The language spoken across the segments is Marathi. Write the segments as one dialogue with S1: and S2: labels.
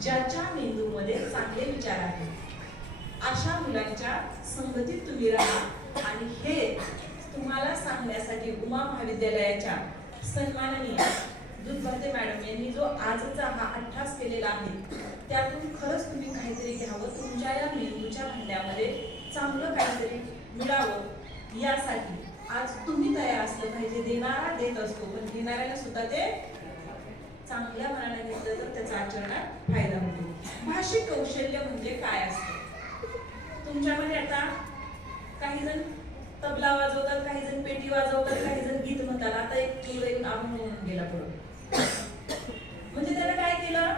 S1: ज्याच्या मेंदूमध्ये चांगले विचार आहेत अशा मुलांच्या संगतीत तुम्ही राहा आणि हे तुम्हाला सांगण्यासाठी उमा महाविद्यालयाच्या सन्माननीय दुधभाते मॅडम यांनी जो आजचा हा अठ्ठास केलेला आहे त्यातून खरंच तुम्ही काहीतरी घ्यावं तुमच्या या मेंदूच्या भांड्यामध्ये चांगलं काहीतरी मिळावं यासाठी आज तुम्ही तयार असलं पाहिजे देणारा देत असतो पण घेणाऱ्याला सुद्धा ते चांगल्या मनाने घेतलं तर त्याचा आचरणात फायदा होतो. भाषिक कौशल्य म्हणजे काय असतं? तुमच्यामध्ये आता काही जण तबला वाजवतात काही जण पेटी वाजवतात काही जण गीत म्हणतात. आता एक मुलं एक अभंग गेला पुढे. म्हणजे त्याला काय केलं?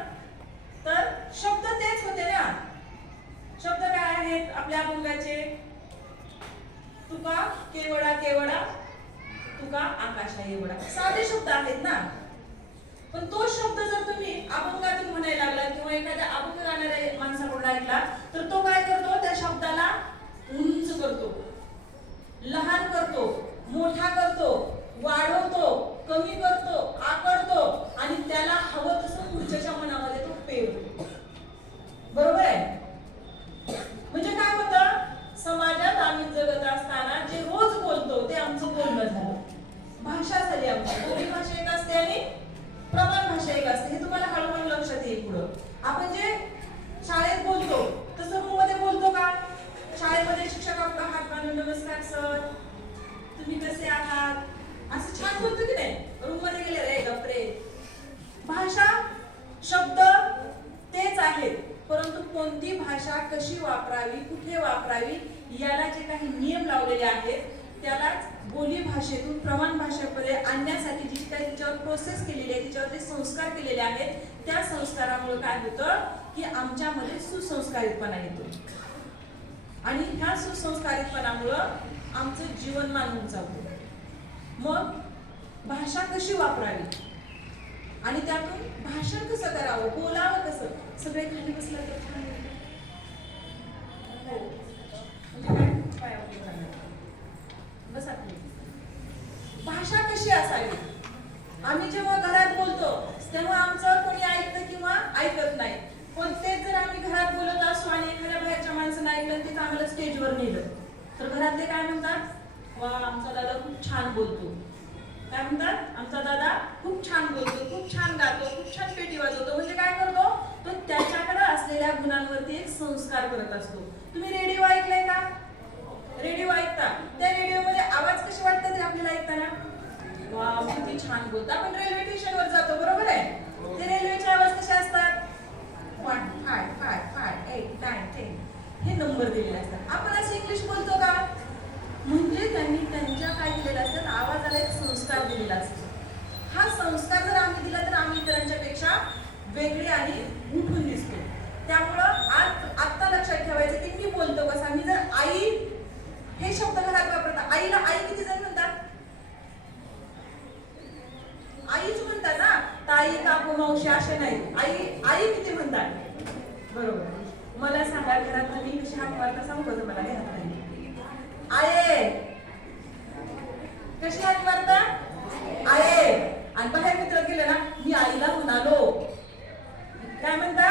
S1: तर शब्द तेच होते ना. शब्द काय आहेत आपल्या अभंगाचे? तुका केवडा केवडा तुका आकाशा एवढा. साधे शब्द आहेत ना. पण तो शब्द जर तुम्ही अभंगातून म्हणायला लागला किंवा एखाद्या अभंग गाणाऱ्या माणसाकडून ऐकला तर तो काय करतो? त्या शब्दाला उंच करतो. लहान करतो मोठा करतो वाढवतो कमी करतो आकडतो आणि त्याला हवं तसं पुढच्याच्या मनामध्ये तो पेरतो बरोबर आहे म्हणजे काय होतं समाजात आम्ही जगत असताना जे रोज बोलतो ते आमचं बोलणं झालं भाषा झाली आमची बोली भाषा एक असते आणि प्रमाण भाषा एक असते हे तुम्हाला हळूहळू लक्षात येईल पुढं आपण जे शाळेत बोलतो तसं रूममध्ये बोलतो का शाळेमध्ये शिक्षक आपला हात बांधून नमस्कार सर तुम्ही कसे आहात असं छान बोलतो की नाही रूममध्ये गेले रे गप्रे भाषा शब्द तेच आहेत परंतु कोणती भाषा कशी वापरावी कुठे वापरावी याला जे काही नियम लावलेले आहेत त्यालाच बोली भाषेतून प्रमाण भाषेमध्ये आणण्यासाठी जी काही तिच्यावर प्रोसेस केलेली आहे तिच्यावर जे संस्कार केलेले आहेत त्या संस्कारामुळे काय होतं की आमच्यामध्ये सुसंस्कारितपणा येतो. आणि ह्या सुसंस्कारितपणामुळं आमचं जीवनमान उंचावतं मग भाषा कशी वापरावी? आणि त्यातून भाषण कसं करावं? बोलावं कसं? सगळे खाली बसलं तर छान होईल. हो. म्हणजे काय? पायावर करणार. बसा खाली. भाषा कशी असावी आम्ही जेव्हा घरात बोलतो तेव्हा आमचं कोणी ऐकतं किंवा ऐकत नाही पण तेच जर आम्ही घरात बोलत असू आणि एखाद्या बाहेरच्या माणसानं ऐकलं आणि तिथं आम्हाला स्टेजवर नेलं. तर घरातले काय म्हणतात? वा आमचा दादा खूप छान बोलतो. काय म्हणतात? आमचा दादा खूप छान बोलतो खूप छान गातो खूप छान पेटी वाजवतो. म्हणजे काय करतो? तो त्याच्याकडे असलेल्या गुणांवरती एक संस्कार करत असतो. तुम्ही रेडिओ ऐकलाय का? रेडिओ ऐकता. त्या रेडिओमध्ये आवाज कसे वाटतात आपल्याला ऐकताना? वा किती छान बोलता. आपण रेल्वे स्टेशनवर जातो बरोबर आहे ते रेल्वेचे आवाज कसे असतात one five five five eight nine ten हे नंबर दिलेले असतात. आपण असं इंग्लिश बोलतो का? म्हणजे त्यांनी त्यांच्या काय दिलेलं असतं? आवाजाला एक संस्कार दिलेला असतो. हा संस्कार जर आम्ही दिला तर आम्ही इतरांच्या पेक्षा वेगळे आणि उठून दिसतो. त्यामुळं आज आत्ता लक्षात ठेवायचं की मी बोलतो कसा? मी जर आई हे शब्द घरात वापरतात आईला आई किती जण म्हणतात? आईच म्हणतात ना ताई काकू मावशी असे नाही. आई आई किती म्हणतात? बरोबर. मला सांगा घरात मी कशी हात मारता सांगू का तुम्हाला घरात नाही? आये! कशी हात मारता आये! आणि बाहेर मित्र गेले ना मी आईला म्हणालो. काय म्हणता?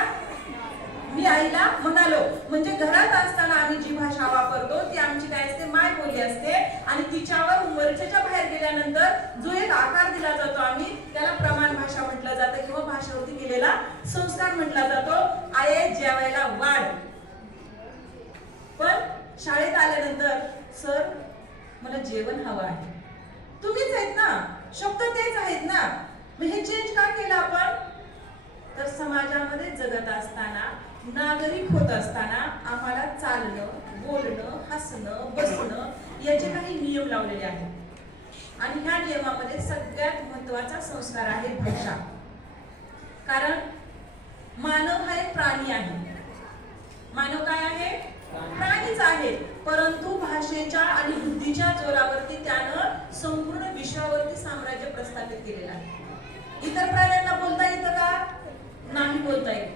S1: मी आईला म्हणालो. म्हणजे घरात असताना आम्ही जी भाषा वापरतो ती आमची काय असते? माय बोली असते. आणि तिच्यावर वरच्याच्या बाहेर गेल्यानंतर जो एक आकार दिला जातो आम्ही त्याला प्रमाण भाषा म्हटलं जातं किंवा भाषेवरती केलेला संस्कार म्हटला जातो. आये जेवायला पण शाळेत आल्यानंतर सर मला जेवण हवं आहे. तुम्हीच आहेत ना? शब्द तेच आहेत ना? मग हे चेंज का केलं आपण? तर समाजामध्ये जगत असताना नागरिक होत असताना आम्हाला चालणं बोलणं हसणं बसणं याचे काही नियम लावलेले आहेत. आणि ह्या नियमामध्ये सगळ्यात महत्त्वाचा संस्कार आहे भाषा कारण मानव हा एक प्राणी आहे. मानव काय आहे? प्राणीच आहे. परंतु भाषेच्या आणि बुद्धीच्या जोरावरती त्यानं संपूर्ण विश्वावरती साम्राज्य प्रस्थापित केलेलं आहे. इतर प्राण्यांना बोलता येतं का? नाही बोलता येत.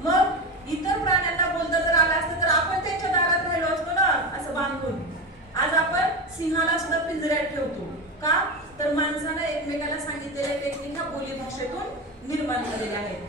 S1: मग इतर प्राण्यांना बोलता जर आलं असतं तर आपण त्यांच्या दारात राहिलो असतो ना असं बांधून. आज आपण सिंहाला सुद्धा पिंजऱ्यात ठेवतो. का? तर माणसानं एकमेकाला सांगितलेल्या टेक्निक ह्या बोली भाषेतून निर्माण झालेल्या आहेत.